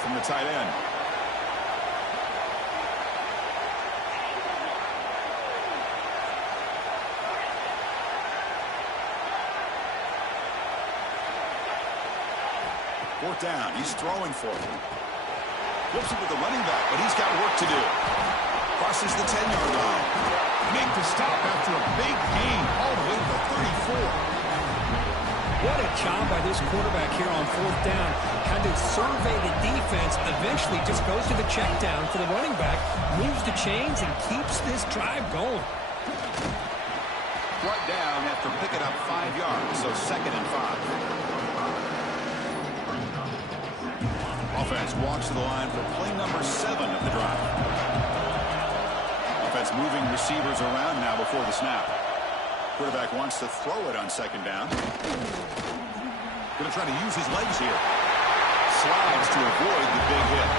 from the tight end. Fourth down. He's throwing for it. Flips it with the running back, but he's got work to do. Crosses the 10-yard line. Make the stop after a big gain all the way to the 34. What a job by this quarterback here on fourth down. Had to survey the defense, eventually just goes to the check down for the running back, moves the chains, and keeps this drive going. Brought down after picking up 5 yards, so 2nd and 5. Offense walks to the line for play number 7 of the drive. Offense moving receivers around now before the snap. Quarterback wants to throw it on 2nd down. Going to try to use his legs here. Slides to avoid the big hit.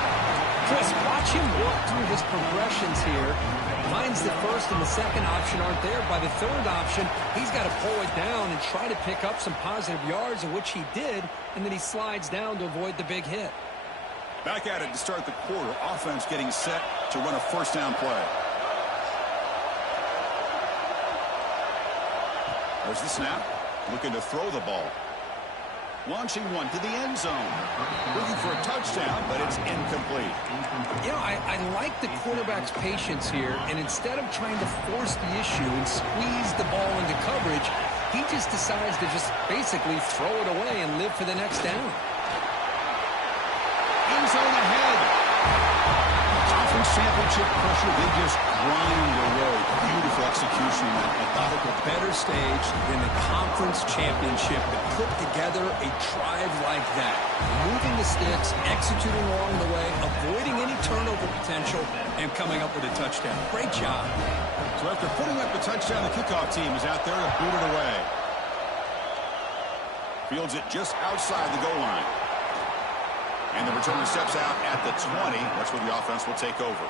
Chris, watch him work through his progressions here. Finds the first and the second option aren't there. By the third option, he's got to pull it down and try to pick up some positive yards, of which he did, and then he slides down to avoid the big hit. Back at it to start the quarter. Offense getting set to run a first down play. There's the snap. Looking to throw the ball. Launching one to the end zone. Looking for a touchdown, but it's incomplete. You know, I like the quarterback's patience here, and instead of trying to force the issue and squeeze the ball into coverage, he just decides to just basically throw it away and live for the next down. End zone ahead. Conference championship pressure, they just grind away. Beautiful execution in that methodical. Better stage than the conference championship to put together a drive like that. Moving the sticks, executing along the way, avoiding any turnover potential, and coming up with a touchdown. Great job. So after putting up the touchdown, the kickoff team is out there to boot it away. Fields it just outside the goal line. And the returner steps out at the 20. That's where the offense will take over.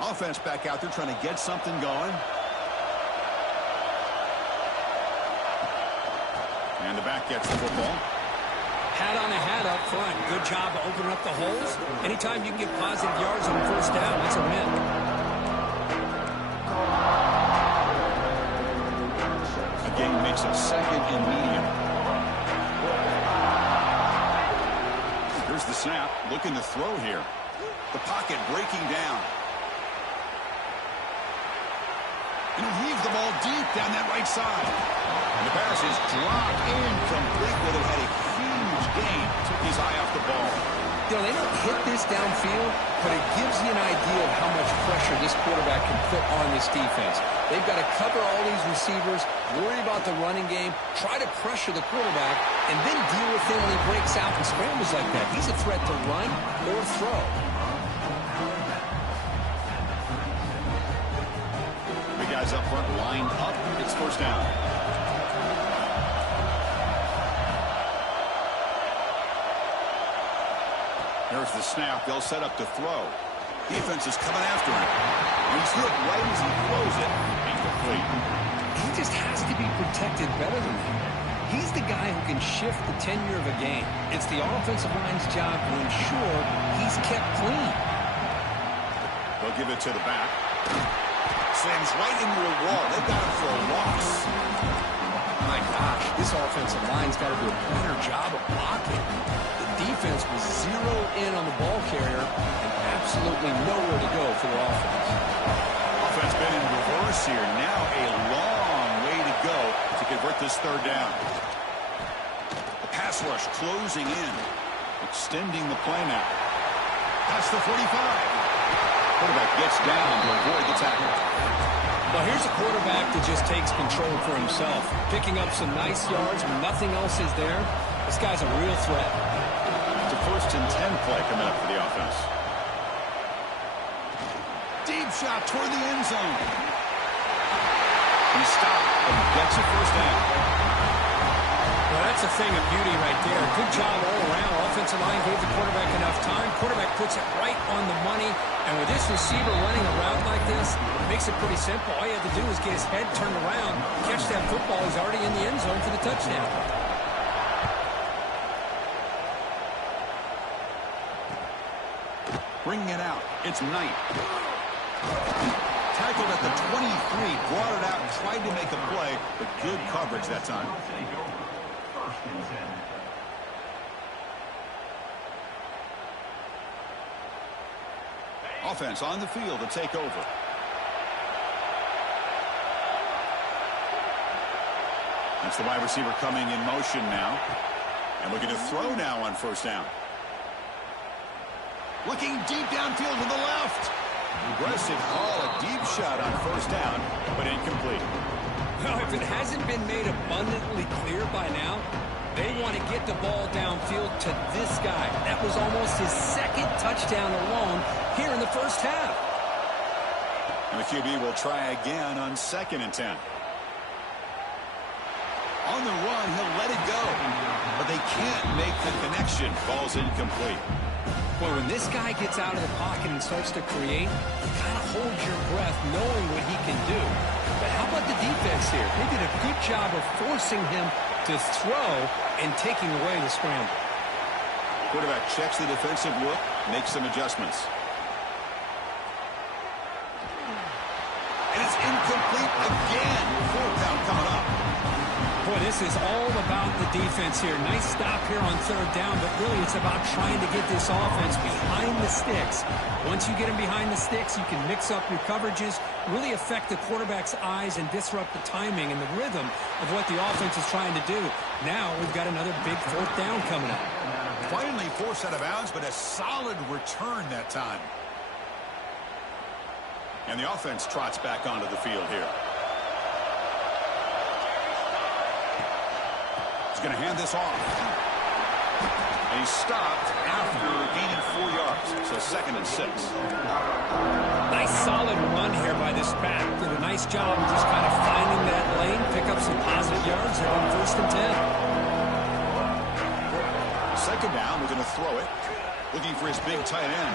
Offense back out there trying to get something going. And the back gets the football. Hat on a hat up front. Good job of opening up the holes. Anytime you can get positive yards on first down, that's a win. Game makes a 2nd and medium. Here's the snap. Looking to throw here. The pocket breaking down. And he'll heave the ball deep down that right side. And the pass is dropped incomplete, but it had a huge gain. Took his eye off the ball. You know, they don't hit this downfield, but it gives you an idea of how much pressure this quarterback can put on this defense. They've got to cover all these receivers, worry about the running game, try to pressure the quarterback, and then deal with him when he breaks out and scrambles like that. He's a threat to run or throw. The guys up front lined up. It's first down. There's the snap. They'll set up to throw. Defense is coming after him. And he's threw it right as he throws it. Incomplete. He just has to be protected better than that. He's the guy who can shift the tenure of a game. It's the offensive line's job to ensure he's kept clean. They'll give it to the back. Slams right into a wall. They've got him for a loss. My gosh, this offensive line's got to do a better job of blocking. Defense was zeroed in on the ball carrier and absolutely nowhere to go for the offense. Offense been in reverse here. Now a long way to go to convert this third down. The pass rush closing in, extending the play now. Past the 45. Quarterback gets down to avoid the tackle. Well, here's a quarterback that just takes control for himself, picking up some nice yards when nothing else is there. This guy's a real threat. It's a 1st and 10 play coming up for the offense. Deep shot toward the end zone. He stopped and gets a first down. Well, that's a thing of beauty right there. Good job all around. Offensive line gave the quarterback enough time. Quarterback puts it right on the money. And with this receiver running a route like this, Makes it pretty simple. All you have to do is get his head turned around, catch that football. He's already in the end zone for the touchdown. Bringing it out. It's Knight. Tackled at the 23, brought it out and tried to make a play, but good coverage that time. Offense on the field to take over. That's the wide receiver coming in motion now. And looking to throw now on first down. Looking deep downfield to the left. Aggressive call, a deep shot on first down, but incomplete. Well, if it hasn't been made abundantly clear by now, they want to get the ball downfield to this guy. That was almost his second touchdown alone here in the first half. And the QB will try again on 2nd and 10. On the run, he'll let it go. But they can't make the connection. Ball's incomplete. Boy, when this guy gets out of the pocket and starts to create, you kind of hold your breath knowing what he can do. But how about the defense here? They did a good job of forcing him to throw and taking away the scramble. Quarterback checks the defensive look, makes some adjustments. And it's incomplete again. 4th down coming up. Boy, this is all about the defense here. Nice stop here on 3rd down, but really it's about trying to get this offense behind the sticks. Once you get them behind the sticks, you can mix up your coverages, really affect the quarterback's eyes and disrupt the timing and the rhythm of what the offense is trying to do. Now we've got another big 4th down coming up. Finally forced out of bounds, but a solid return that time. And the offense trots back onto the field here. Going to hand this off. And he's stopped after gaining 4 yards. So 2nd and 6. Nice solid run here by this back. Did a nice job of just kind of finding that lane, pick up some positive yards there on 1st and 10. 2nd down, we're going to throw it. Looking for his big tight end.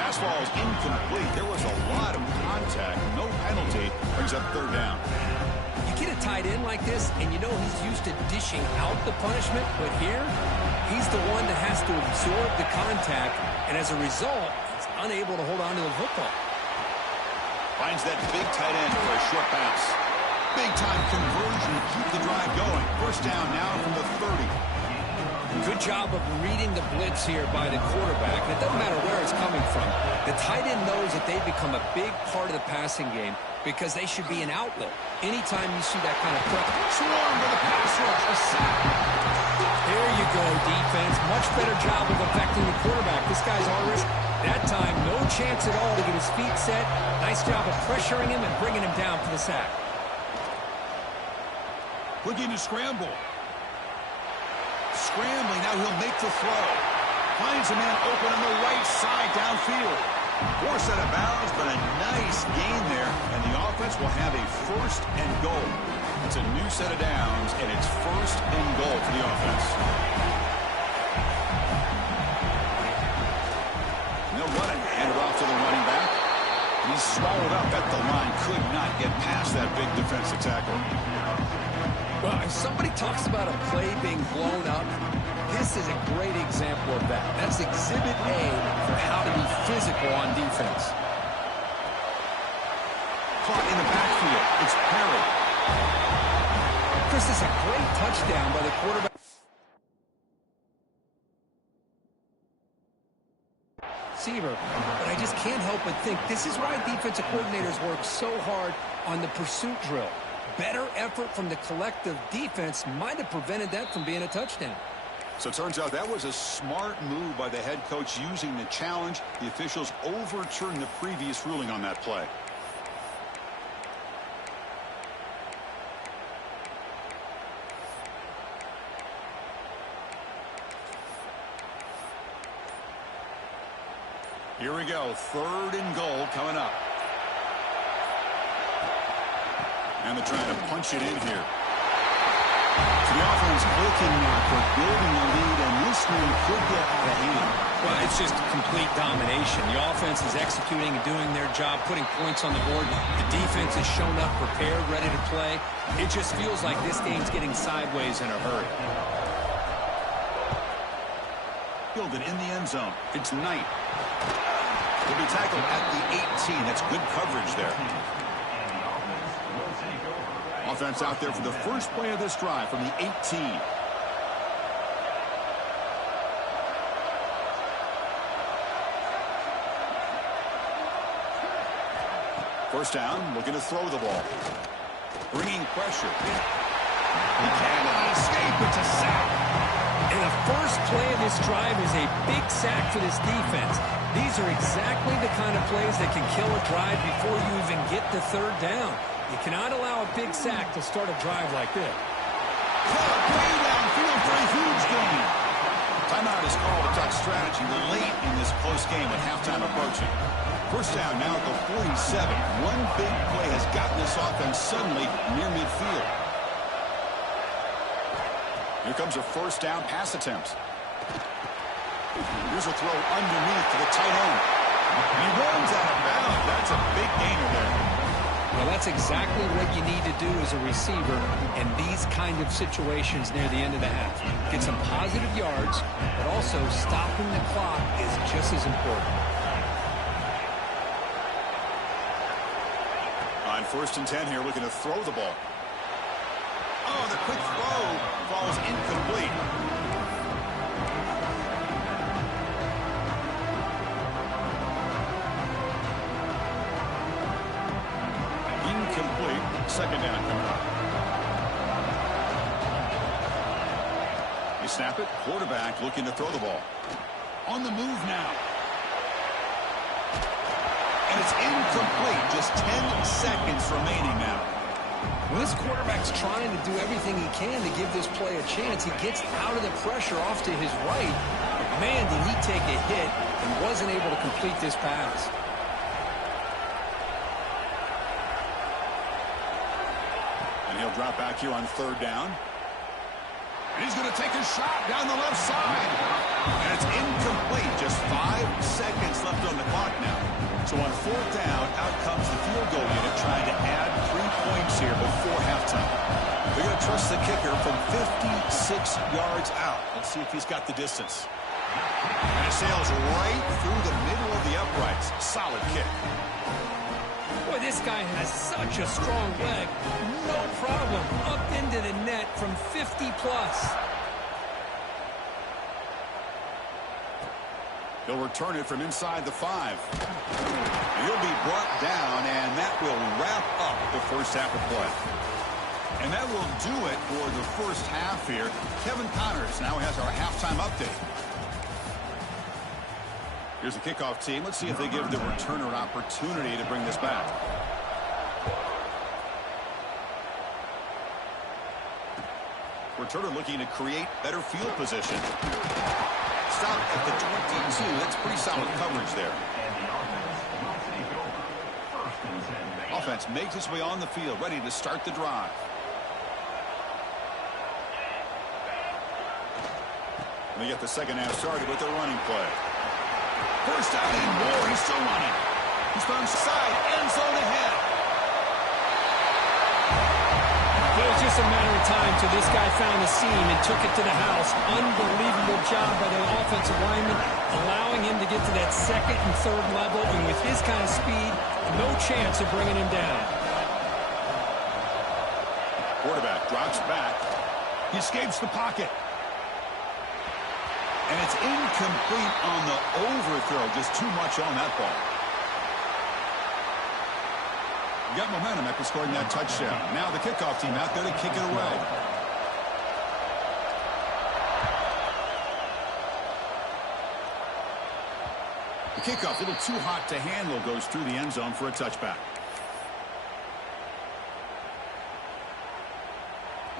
Pass ball is incomplete. There was a lot of contact. No penalty. Brings up 3rd down. Get a tight end like this, and you know he's used to dishing out the punishment, but here, he's the one that has to absorb the contact, and as a result, he's unable to hold on to the football. Finds that big tight end for a short pass. Big-time conversion to keep the drive going. 1st down now from the 30. Good job of reading the blitz here by the quarterback. It doesn't matter where it's coming from. The tight end knows that they become a big part of the passing game because they should be an outlet. Anytime you see that kind of prep, swarm to the pass rush, a sack. There you go, defense. Much better job of affecting the quarterback. This guy's already, that time, no chance at all to get his feet set. Nice job of pressuring him and bringing him down for the sack. Looking to scramble. Scrambling, now he'll make the throw. Finds a man open on the right side downfield. Forced out of bounds, but a nice gain there. And the offense will have a 1st and goal. It's a new set of downs, and it's 1st and goal for the offense. And they'll run it. Hand it off to the running back. And he's swallowed up at the line. Could not get past that big defensive tackle. Well, if somebody talks about a play being blown up, this is a great example of that. That's Exhibit A for how to be physical on defense. Caught in the backfield. It's Perry. Chris, this is a great touchdown by the quarterback. Receiver, but I just can't help but think this is why defensive coordinators work so hard on the pursuit drill. Better effort from the collective defense might have prevented that from being a touchdown. So it turns out that was a smart move by the head coach using the challenge. The officials overturned the previous ruling on that play. Here we go. 3rd and goal coming up. And they're trying to punch it in here. So the offense clicking now for building a lead, and this one could get out of hand. Well, it's just complete domination. The offense is executing and doing their job, putting points on the board. The defense has shown up, prepared, ready to play. It just feels like this game's getting sideways in a hurry. Fielded in the end zone. It's Knight. He'll be tackled at the 18. That's good coverage there. Offense out there for the first play of this drive from the 18. First down, looking to throw the ball. Bringing pressure. He can't escape. It's a sack. And the first play of this drive is a big sack for this defense. These are exactly the kind of plays that can kill a drive before you even get to third down. You cannot allow a big sack to start a drive like this. Caught way downfield for a huge gain. Timeout is called to talk strategy late in this close game with halftime approaching. First down now at the 47. One big play has gotten this offense suddenly near midfield. Here comes a first down pass attempt. Here's a throw underneath to the tight end. He runs out of bounds. That's a big gainer there. Well, that's exactly what you need to do as a receiver in these kind of situations near the end of the half. Get some positive yards, but also stopping the clock is just as important. On 1st and 10 here, looking to throw the ball. Oh, the quick throw falls incomplete. Incomplete. Second down coming up. You snap it. Quarterback looking to throw the ball. On the move now. And it's incomplete. Just 10 seconds remaining now. Well, this quarterback's trying to do everything he can to give this play a chance. He gets out of the pressure off to his right. But man, did he take a hit and wasn't able to complete this pass. And he'll drop back here on 3rd down. And he's going to take a shot down the left side. And it's incomplete. Just 5 seconds left on the clock now. So on 4th down, out comes the field goal unit trying to add 3 points here before halftime. They're going to trust the kicker from 56 yards out. Let's see if he's got the distance. And it sails right through the middle of the uprights. Solid kick. Boy, this guy has such a strong leg. No problem. Up into the net from 50 plus. He'll return it from inside the 5. He'll be brought down, and that will wrap up the first half of play. And that will do it for the first half here. Kevin Connors now has our halftime update. Here's the kickoff team. Let's see if they give the returner an opportunity to bring this back. Returner looking to create better field position. Stop at the 22. That's pretty solid coverage there. Offense makes its way on the field, ready to start the drive. And they get the second half started with their running play. First down and more. He's still running. He's found side, end zone ahead. It was just a matter of time till this guy found the seam and took it to the house. Unbelievable job by the offensive lineman, allowing him to get to that 2nd and 3rd level. And with his kind of speed, no chance of bringing him down. Quarterback drops back. He escapes the pocket. And it's incomplete on the overthrow. Just too much on that ball. Got momentum after scoring that touchdown. Now the kickoff team out there to kick it away. The kickoff, a little too hot to handle, goes through the end zone for a touchback.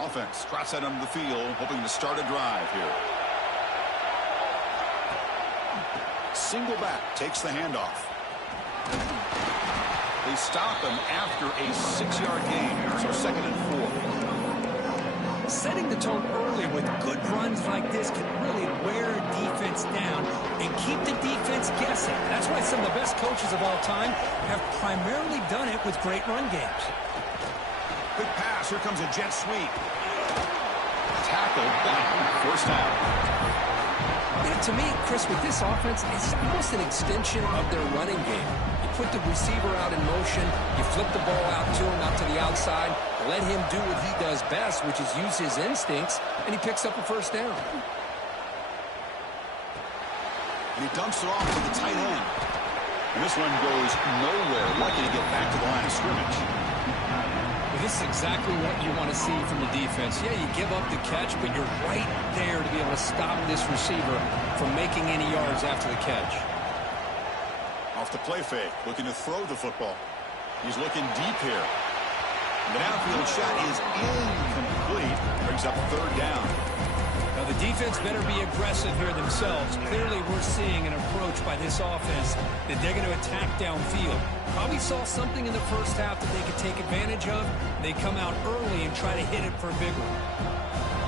Offense trots out onto the field, hoping to start a drive here. Single back takes the handoff. They stop him after a 6-yard gain, so 2nd and 4. Setting the tone early with good runs like this can really wear a defense down and keep the defense guessing. That's why some of the best coaches of all time have primarily done it with great run games. Good pass. Here comes a jet sweep. Tackled down. First down. To me, Chris, with this offense, it's almost an extension of their running game. You put the receiver out in motion, you flip the ball out to him, out to the outside, let him do what he does best, which is use his instincts, and he picks up a first down. And he dumps it off to the tight end. And this one goes nowhere, lucky to get back to the line of scrimmage. Well, this is exactly what you want to see from the defense. Yeah, you give up the catch, but you're right there to be able to stop this receiver from making any yards after the catch. Off the play fake, looking to throw the football. He's looking deep here. The downfield shot is incomplete. Brings up third down. Now, the defense better be aggressive here themselves. Clearly, we're seeing an approach by this offense that they're going to attack downfield. Probably saw something in the first half that they could take advantage of. They come out early and try to hit it for a big one.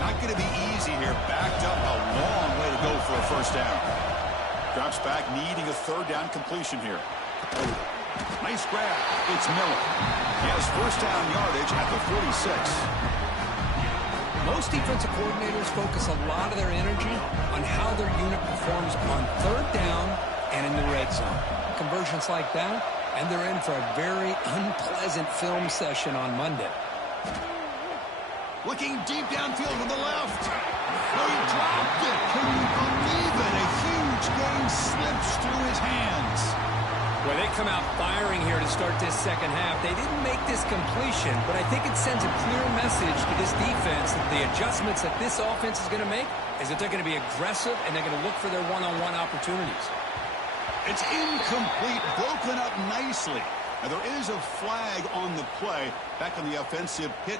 Not going to be easy here. Backed up a long way to go for a first down. Drops back, needing a third down completion here. Nice grab. It's Miller. He has first down yardage at the 46. Most defensive coordinators focus a lot of their energy on how their unit performs on third down and in the red zone. Conversions like that, and they're in for a very unpleasant film session on Monday. Looking deep downfield to the left. Oh, he dropped it. Can you believe it? A huge game slips through his hands. Well, they come out firing here to start this second half. They didn't make this completion, but I think it sends a clear message to this defense that the adjustments that this offense is going to make is that they're going to be aggressive and they're going to look for their one-on-one opportunities. It's incomplete, broken up nicely. Now, there is a flag on the play back on the offensive hit.